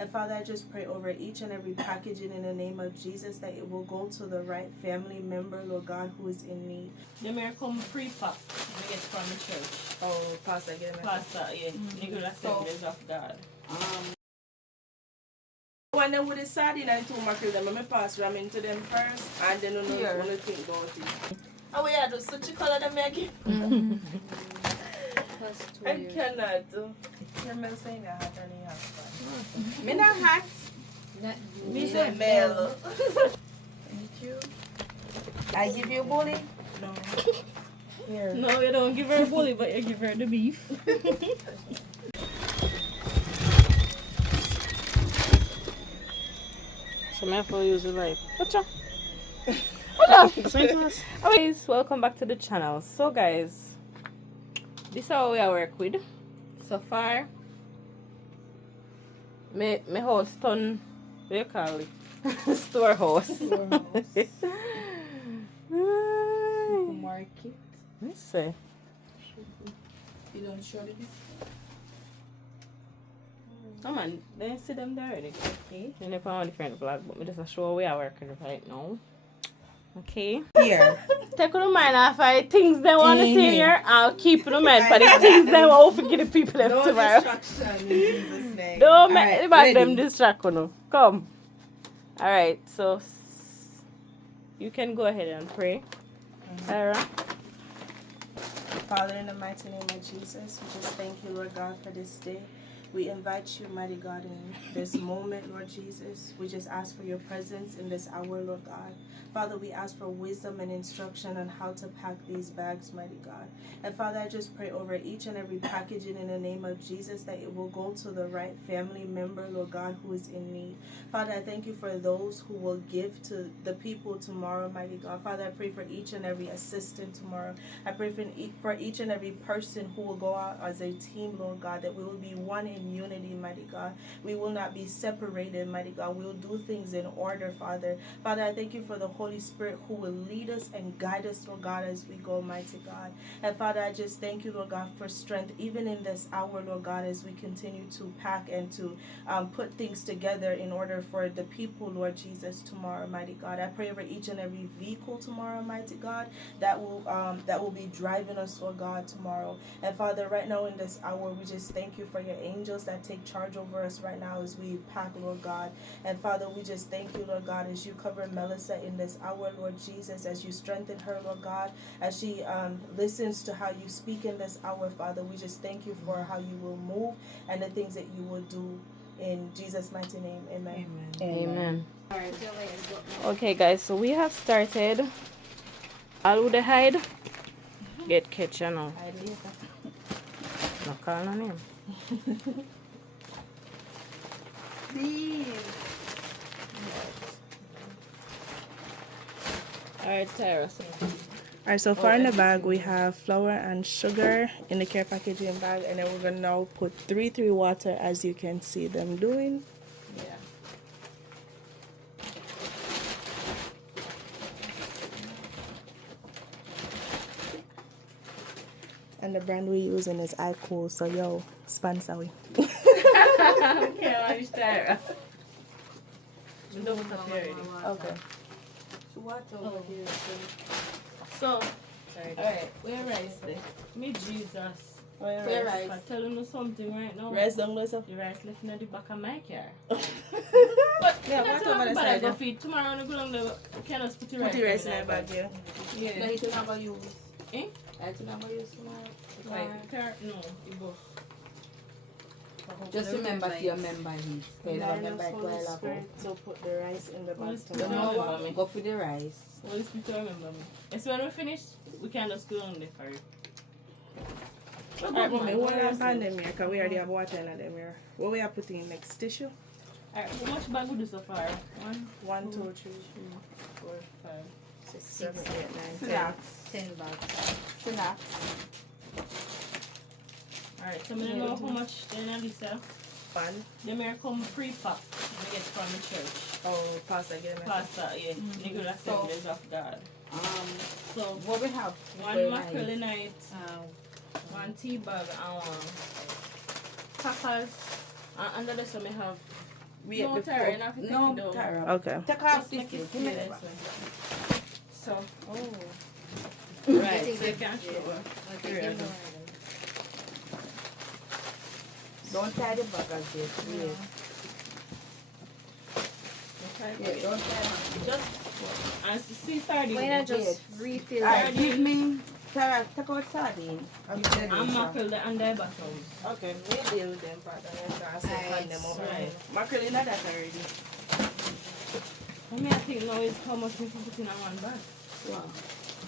And Father, I just pray over each and every packaging in the name of Jesus that it will go to the right family member, Lord God, who is in need. The miracle pre-pack we get from the church. Oh, Pastor, get it. Pastor, yeah. Nicholas Assemblies of God. When they would decide and two mackerel, them, I pass ramen to them first, and then only think about it. Oh, we had to such a color them again. I cannot. You're saying that hat and you have fun. Me not hat. Me say male. Thank you. I give you a bully? No. Here. No, you don't give her a bully, but you give her the beef. So I have to use it right. Whatcha? Guys, welcome back to the channel. So guys, this is how we are work with. So far, my house done, what do you call it? Storehouse. Market. Let's see. You don't show this? Oh man, they see them there already. Okay. And they put on a different vlog, but me just show we are working right now. Okay. Here. Take on mind off the things they want to see in here. I'll keep in mind for the things they want to give the people them No tomorrow. distraction in Jesus' name. Don't make right, them distract you. Come. Alright, so you can go ahead and pray. Sarah. Father, in the mighty name of Jesus, we just thank you, Lord God, for this day. We invite you, mighty God, in this moment, Lord Jesus. We just ask for your presence in this hour, Lord God. Father, we ask for wisdom and instruction on how to pack these bags, mighty God. And Father, I just pray over each and every packaging in the name of Jesus that it will go to the right family member, Lord God, who is in need. Father, I thank you for those who will give to the people tomorrow, mighty God. Father, I pray for each and every assistant tomorrow. I pray for each and every person who will go out as a team, Lord God, that we will be one in unity, mighty God. We will not be separated, mighty God. We will do things in order, Father. Father, I thank you for the Holy Spirit who will lead us and guide us, Lord God, as we go, mighty God. And Father, I just thank you, Lord God, for strength, even in this hour, Lord God, as we continue to pack and to put things together in order for the people, Lord Jesus, tomorrow, mighty God. I pray over each and every vehicle tomorrow, mighty God, that will be driving us, Lord God, tomorrow. And Father, right now in this hour, we just thank you for your angels that take charge over us right now as we pack, Lord God. And Father, we just thank you, Lord God, as you cover Melissa in this hour, Lord Jesus, as you strengthen her, Lord God, as she listens to how you speak in this hour, Father. We just thank you for how you will move and the things that you will do. In Jesus' mighty name, amen. Amen. Okay, guys, so we have started aldehyde. Get kitchen now. No call on him. Please. Alright, Tara. Alright, so far in the bag we have flour and sugar in the care packaging bag, and then we're gonna now put 3 water as you can see them doing. Yeah. And the brand we're using is iCool, so yo, sponsor we. Okay, I wish Tara. We don't want to pay Okay. So what over here? So, alright, where rice there? Me Jesus. Where rice? I'm telling you something right now. Rice down there, sir? The rice left in the back of my car. But yeah, That's what over the but I side? go feed. Tomorrow when I go down there, we can just put the rice, Put the rice in the bag, yeah. Yeah. No, you never use. Eh? I never use tomorrow. Like, car? No, it goes. Just remember to your member list. Okay, now remember it while ago. So put the rice in the bag. You know what? Go for the rice. Holy Spirit, remember me. And so when we finish, we can just go on there for it. Alright, mommy, what are pan them here? Because we already have water in them here. What we are putting in next? Tissue? Alright, how much bag we do so far? 1, 2, 3, 4, 5, 6, 7, 8, 9, 10. Snacks. 10 bags. Snacks. Alright, so I don't know how much then Alisa. Pan. The miracle pre-pack we get from the church. Oh, pasta again. Pasta, yeah. Nicholas Assemblies of God. So What we have? one mackerel night, one tea bag, and one crackers. And under this one we have Wait, No, before. Tara, you have to take No, it down. Tara. Okay. Take off Just this make it thing. stay Give me this that. way. So, Oh. Right, so you can show her. Okay, Here, give me I one. Don't tie the bag as yet. Wait. Yeah, don't tie it. Just, and see sardine. Why not just refill Alright, it? give me. Tara, take out sardine. And mackerel the under bottom. okay, we deal with them, Father. Let's say Alright, hand them over. right. Mackerel in that already. I mean, I think now is how much we can put in one bag. Wow.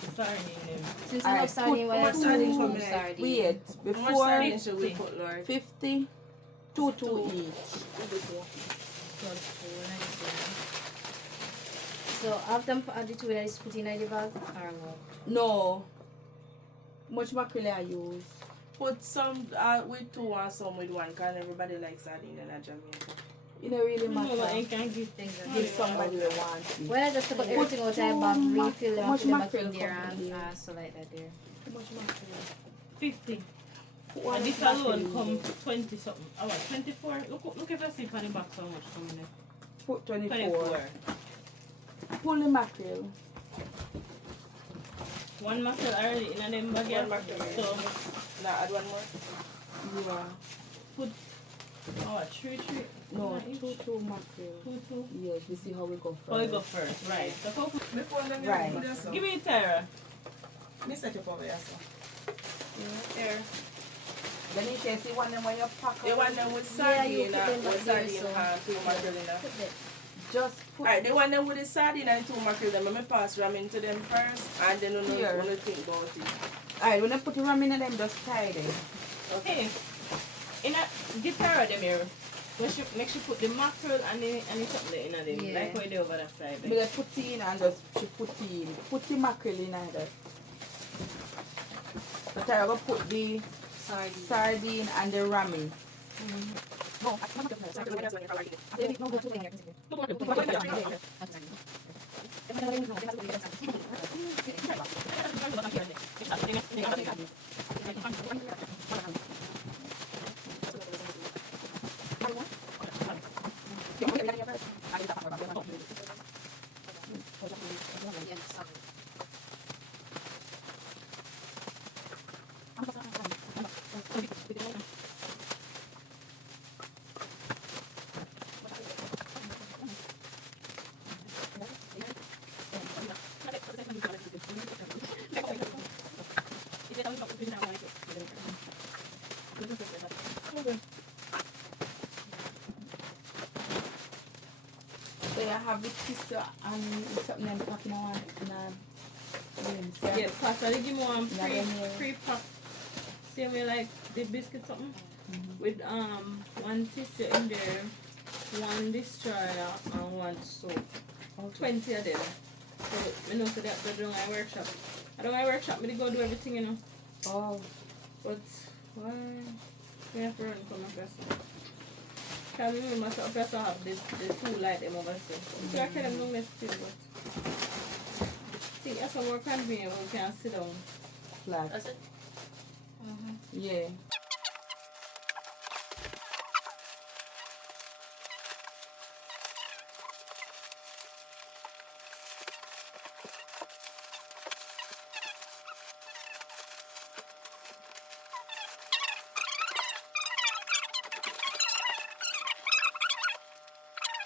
The sardine them. Since I love sardine, why put not sardine for two me. sardine? How Wait, much before sardine should we put, Lord? 50, two each. So after the two that is put in the bag or what? No. Much mackerel I use. Put some with two and some with one, because everybody likes sardine in Jamaica. It don't really No, but I matter. can give Exactly. Give somebody they want it. Why not just take out Put everything out of the two bag, refill them, much put them back mackerel in there come and here. so like that there. Too much mackerel. 50. One And this mackerel alone in come there. 20 something. Oh, what, 24? Look if I see on the box how much come in there. Put 24. 24. Pull the mackerel. One mackerel already in a them bag. One mackerel. So, Now add one more. Yeah. put, oh, what, 3. No, One each? two mackerel. 2. Yes, this is how we go first. Oh, you go first, right. So, how, Before them, Right. put yourself. give me Tara. Me set you over yourself. Here. Then you can see one them when you pack You out. want them with Yeah, you sardine put them and back with there, sardine so- and two mackerel in there. Put that. Just put. Alright, the one them with the sardine and two mackerel, them, let me pass ramen to them first, and then you Here. know think about it. Alright, when I put the ramen in them, just tie them. Hey, in a, give Tara them here. When she, make sure put the mackerel and the chocolate in them. Yeah. Like how they over that side. But I put it in and just she put it in. Put the mackerel in either. But I will put the sardine and the ramen. So I have the pizza and something I'm packing on Yeah, pasta, they give me one Yeah, yeah. free pack. Same way like the biscuit something. With one tissue in there, one destroyer and one soap. 20 of them. So I know so that I do my workshop. I do my workshop, me go do everything, you know. Oh, But why we have to run from my person? Can we myself just have the two light them over there. So I can them no mess still, but I think that's some more convenient when we can sit down. flat. That's it? Yeah.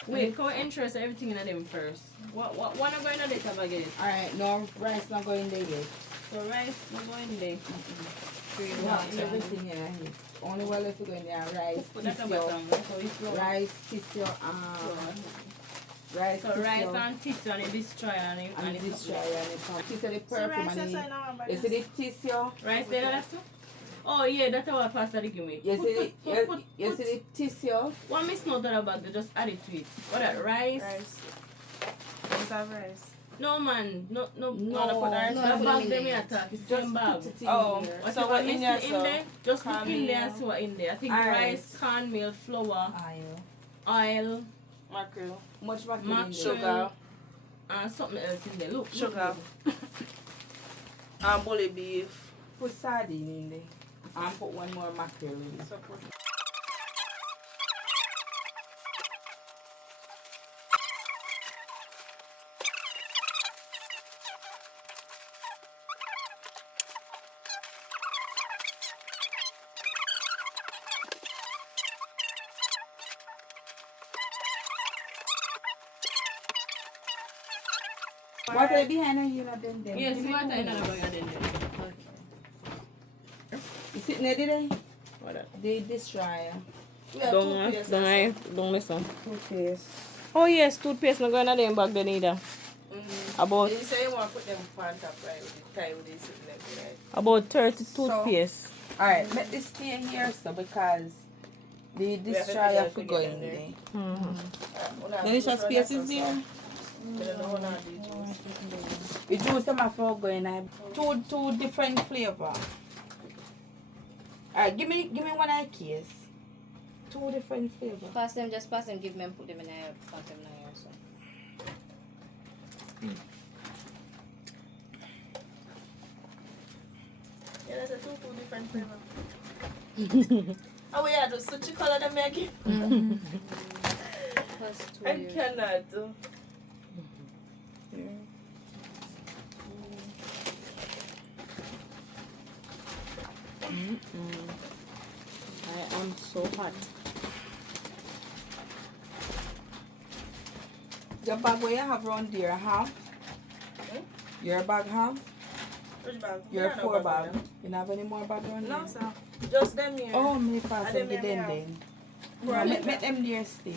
Wait, can we interest everything in them first? What one are going to the tab again? Alright, no rice not going there yet. So rice not going there. Yeah, everything here. Only well if you go in there, rice, Put that tissue, about down. So it's flour. rice, tissue, rice, So tissue, rice and tissue and this try and and this something. try and it comes. Tissue the So perfume rice, and yes, I the, know about you see this. the tissue, Rice there that's too? Oh yeah, that's our pasta they give me. you see the, Put you see the tissue, one miss note about the just add it to it. What that rice? Rice. Let's have rice. No man, no No. put rice. No, The put bag in them there. attack, it's just same bag. put it in Oh, here. so Whatever what in missing there, in so? there, just look in there and Cornmeal. see what in there. I think Alright. rice, cornmeal, flour, Ayo. oil, Mackerel. Much mackerel in Mackerel. there. Sugar. and something else in there. Look, Sugar. look. And bully beef. Put sardine in there. And put one more mackerel in there. So put Water behind her, you know, them. Yes, Give me water two in another minutes. bag and then. You sitting there today? What that? The destroyer. Don't listen. Toothpaste. Oh yes, toothpaste not going to them bag then either. About You say you want to put them on top, right? With the tie with this sitting there, right? about 30 toothpaste. Alright, let this stay here so because the destroyer for go in there. Delicious space is there. The juice them have for go in there. Two different flavor. Alright, give me one eye case. Two different flavor. Pass them, just pass them, give them, put them in there, pass them in here. So. Yeah, there's a two different flavor. Oh, we had to switch the color them again. Pass two I years. cannot. I am so hot. Your bag where you have around there half? Your bag half? Which bag? Your Me no 4 bag bag. You don't have any more bag around No, there? sir. Just them here. Oh, me pass And them the them here. then. No, make them there stay.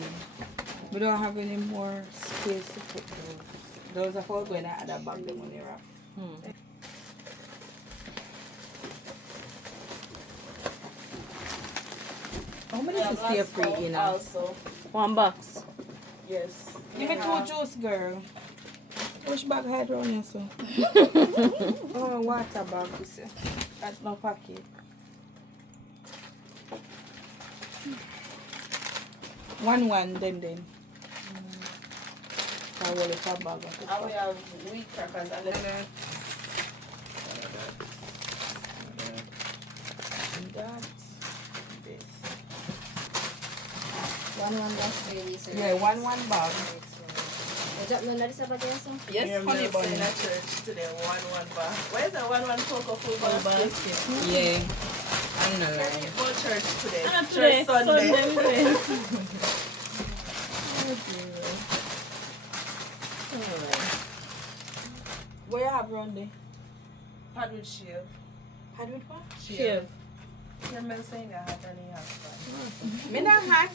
We don't have any more space to put those. Those are for going to add a bag them on the wrap. How many Yeah, to stay last free, cup you know? Also, 1 box. yes. Give me 2 juice, girl. Which bag had around here, so? Oh, water bag, you see. That's no packet. One, then. I will it a bag. And we have wheat crackers and then this. One last really, sir. Yeah, one bag. You drop none of this about there, so? Yes, Your honey milk bunny. in a church today, one bar. Where's the one cocoa full basket? Yeah. I'm not Can lying. we go church today? Today, Church Sunday. What you have around there? Had with shave. Had with what? Shave. Your man saying that had any half. Me not hat.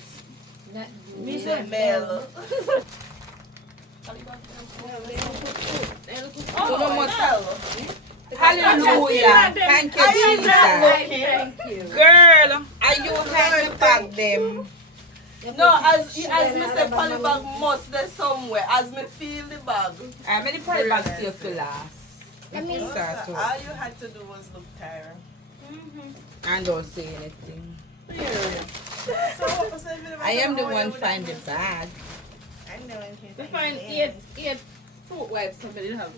Not Me say male. Oh, no more no. Hallelujah. Thank you, Jesus. Thank you. Girl, are you happy to bag them? No, as me say polybag must there somewhere. As me feel the bag. I'm in the poly bag still for last. I mean, You know, Start so off. all you had to do was look tired. And don't say anything. So what was I am the one find the bag. I'm the one We find 8 fruit wipes somebody didn't have.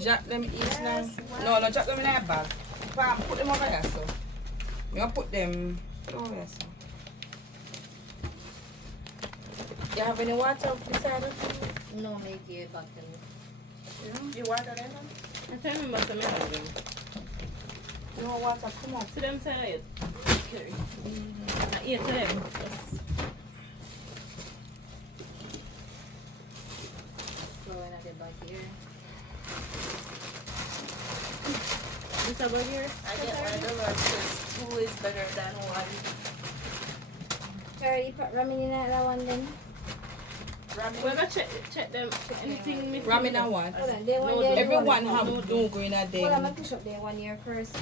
Jack them each now. No, jack them in a bag. Pam, put them over here, so. You gonna put them over here, so. You have any water up beside it? no, make it back to me. You want that in? I can't remember some of them. You want water? Come on. See them side. Carry. I eat to them. Throw in at the back here. This about here? I get why the Lord says 2 is better than 1. Carry, put ramen in that one then. We're gonna check them. Anything missing? Ramen and what? Hold on, they want No, there. Everyone have no going at Hold on, them. I'm push up there 1 year first.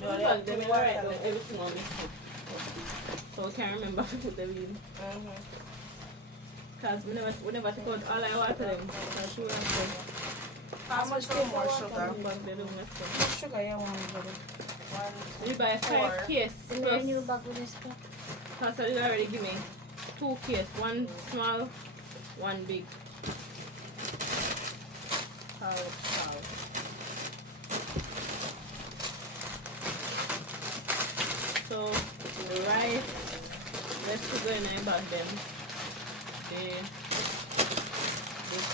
No, they have them right. Everything on this. So I can't remember to put them in. Because we never take out all I water them. I'm sure I'm good. How much more sugar? But they don't mess up. Sugar, you want brother. 1, We buy 5 case And then you plus. back with this cup. Because they already give me 2 case. 1 small, 1 big. How? So, right, let's go in and bag them. This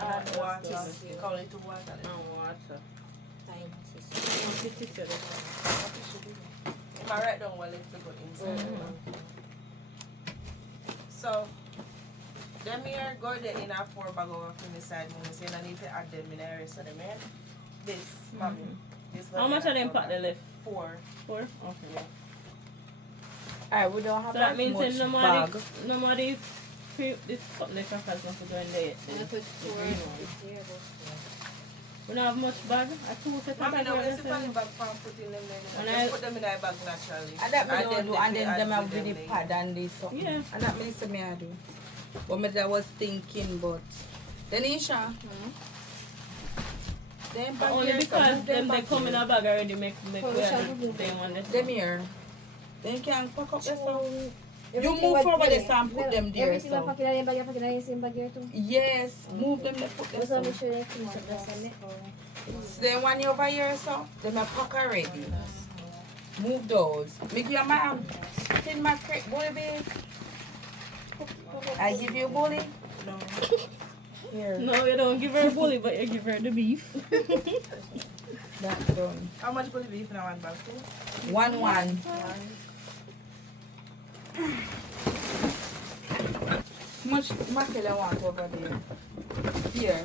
add water. Call it to water. and water. Time. 157. If I write down well, it's to go inside. So, Them here go there in a 4 bag over from the side. Mommy say I need to add them in the rest of them here. This, mommy. This How go much in are a them 4 pack bag. they left? 4. 4? Okay, yeah. Alright, we don't have So that as means much that bag. nobody this something crackers not to go in there yet. I put 4 here, but We don't have much bag. I two set of Mommy, bag. now here, where's the that's funny it. bag from putting them And there? I- Just put them in the bag naturally. And that me don't do, and they then add them have with with the them pad later. and this something. Yeah. And that me say me I do. But me that was thinking, but Denisha, them But bag only here, so because move them they back come in here. a bag already make Oh, we we shall have do they want this. Them here. Then can pack up yourself. everything move what- forward this and put well, them there, Everything so. I pack in the bag, you pack in the same bag here too. Yes, move them, they put them Just want to so. make sure they finish up the same. So then one over here, so them a pack already. Move those. Make your man in my crate, bully bag. I give you a bully. No. Here. No, you don't give her a bully, but you give her the beef. That's done. How much bully beef now one bag too? 1-1. One. How much mackerel I want over there? Here.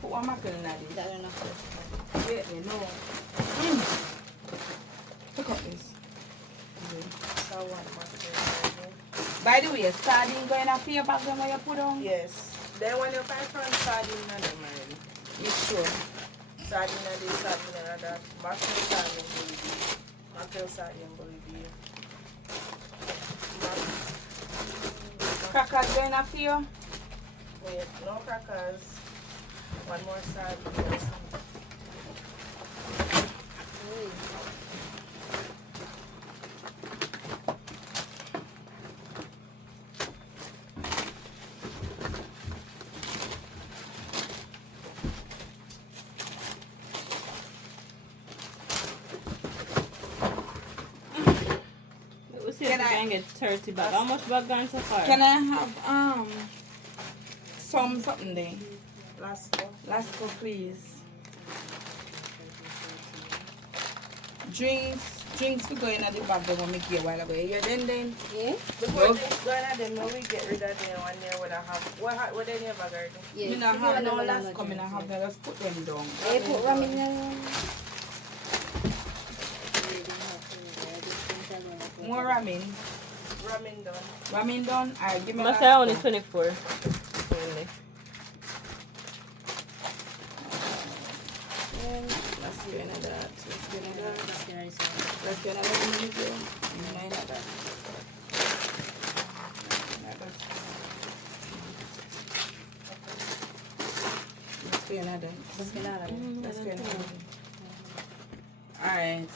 Put one mackerel in this. That enough. Yeah, you know. Look at this. So one mustard. By the way, sardine going up here back then where you put on? Yes. Then when you find from sardine and them already. You sure? Sardine and this, sardine and that. Mackerel sardine bully beef. Mackerel sardine bully beef. Crackers going up here? Wait, no crackers. One more sardine. We see if we can get 30 bag. How much bag gone so far? Can I have something there? Last one. Last go please. Drinks we go in at the bag they will make you a while ago. Yeah, then. Yeah? Before this going at them, now we get rid of them one there with a have. What they never got? Yeah. Me not have no last coming, I have them, just put them down. I put ramen in. More ramen. Ramen done. Ramen done? Alright, give me Must last say only one. 24. Only. Let's go into that. Let's go into that. Let's go into that. Mine at that. Let's go into that. Let's go into that. Alright.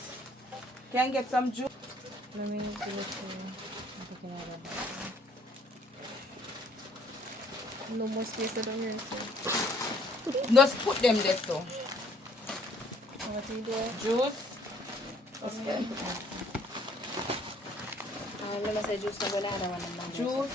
Can I get some juice? Let me do it no more space down here, so. Just put them there so. What do you do? Juice. Okay. Let me say juice, I'm going to add one. Juice.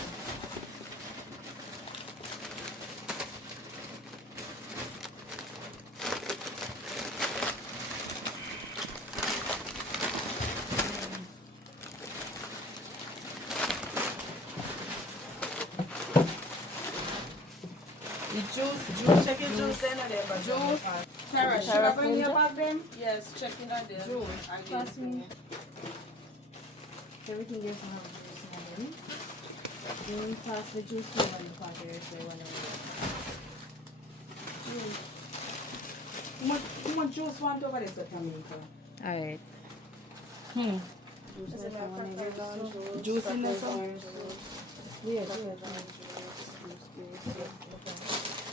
The juice. Check your juice then at them. Juice. Tara, should I bring you back them? Yes, check in at them. Juice. I give Pass it to me. you. Everything there's some juice in them. You pass the juice to one because there's the one How much juice want over there, Sir Tamika? Alright. This is my preference. Juice in there, so? Yeah,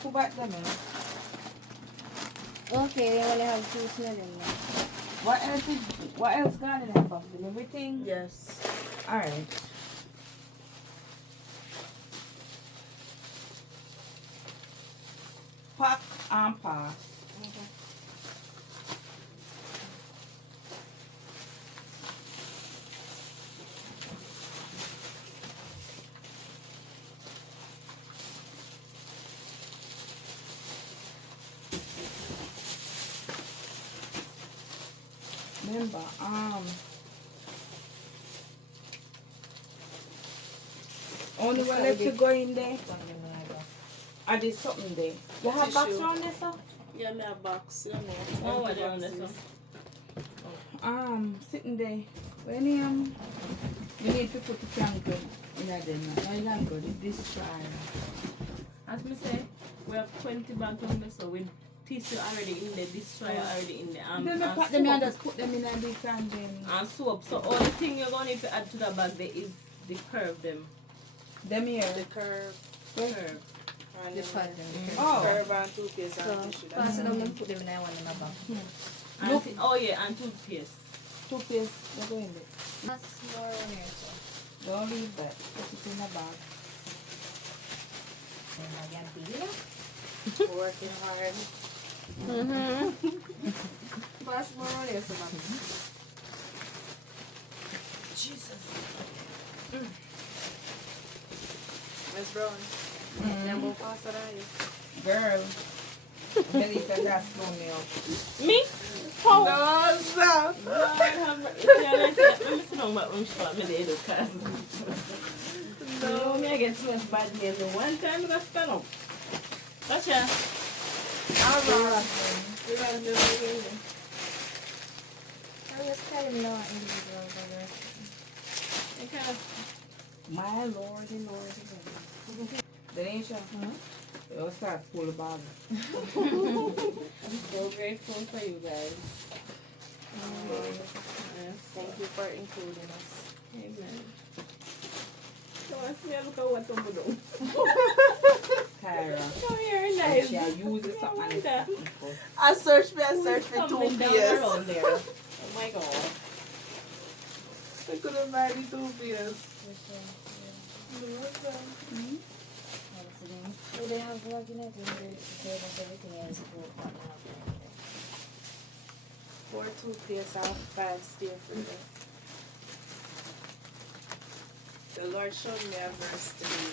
Who back them in? okay, I only have juice in them now. What else got in there, Bob? Everything? Yes. Alright. Pack and pass. Remember, Only one left to go in there. One them like that. Are there something there? You have box Tissue. around there, sir? Yeah, me a box. You know. Oh, what empty they on this boxes. one? Sitting there. When you need to put the candle in there. No, you don't go. This try. As me say, we have 20 bags on this, so with tissue already in there, destroyer already in there, Then you and pack them and soap. just put them in a big candle. And soap. So only thing you're gonna need to add to the bag there is the curve them. Them here. The curve. Curve. And The then pad them. Oh. curve and toothpaste So, and tissue. pass it down and put them in one in my bag. And Look. oh yeah, and toothpaste. Toothpaste. They go in there. That's more on here, so. Don't leave that. Put it in a bag. And again, pila. Working hard. Pass more on here, so man. Jesus. Miss Brown. Them will pass it on you. Girl. Melissa, that's thrown me up. Me? How? No, stop. Lord have mercy. Let me sit down back when she got me there, because you know me, I get so much bad nails. The one time I got stand up. Gotcha. Alright. I'm just telling you now individual for the rest. I kind of My lordy, lordy, lordy. Denisha, you'll start pull the bag. so grateful for you guys. Yes. Thank you for including us. Amen. So I see, look at what I'm doing. Tyra. Come here, nice. She uses I something. wonder I searched who's for tumbling down toothpaste. around there. Oh my God. I couldn't buy the toothpaste. So they have like in it, everything else to partner up. 4 toothpaste and 5 stay free. The Lord showed me a verse today.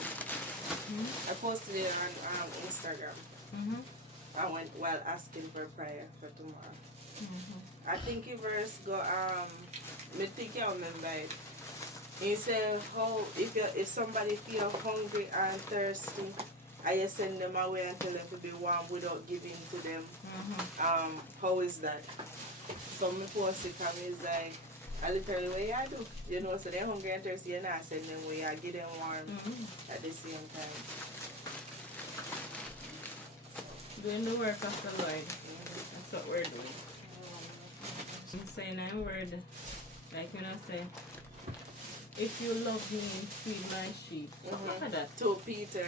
I posted it on Instagram. I went while asking for prayer for tomorrow. I think the verse go me think I remember it. He said how if somebody feel hungry and thirsty, I just send them away and tell them to be warm without giving to them. How is that? So me post it and it's like I literally what I do. You know, so they're hungry and thirsty and I send them away, I give them warm at the same time. Doing the work of the Lord. That's what we're doing. I'm saying I'm word. Like when I say, if you love me, feed my sheep. Look at that. To Peter.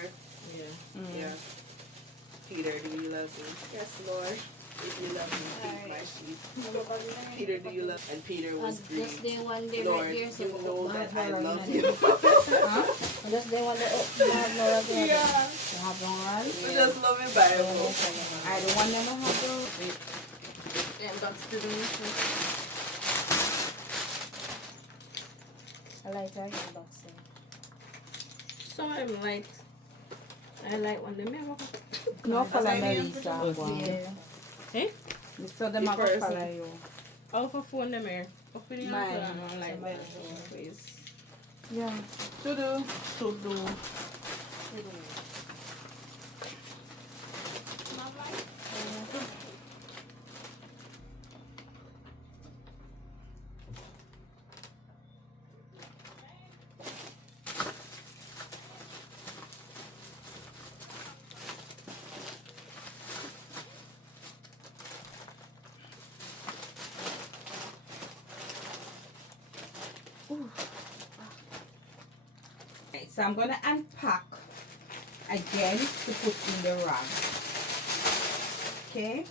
Yeah. Yeah. Peter, do you love me? Yes, Lord. If you love me, feed my sheep. Peter, do you love? And Peter was Just grieved. they one day Lord, right there, so you know that I love you. you. Just they one day, you have no right there. Yeah. You have one right? We just love the Bible. I don't want them to have the... And that's the mission. I like that boxing. Some of them like, I like when they make up. No follow That's Melissa. what Yeah. Hey? So them are going to follow you. I'll for phone them here. Up in your Mine. phone, like that. Please. Yeah. To do. Right, so I'm gonna unpack again to put in the rag. Okay.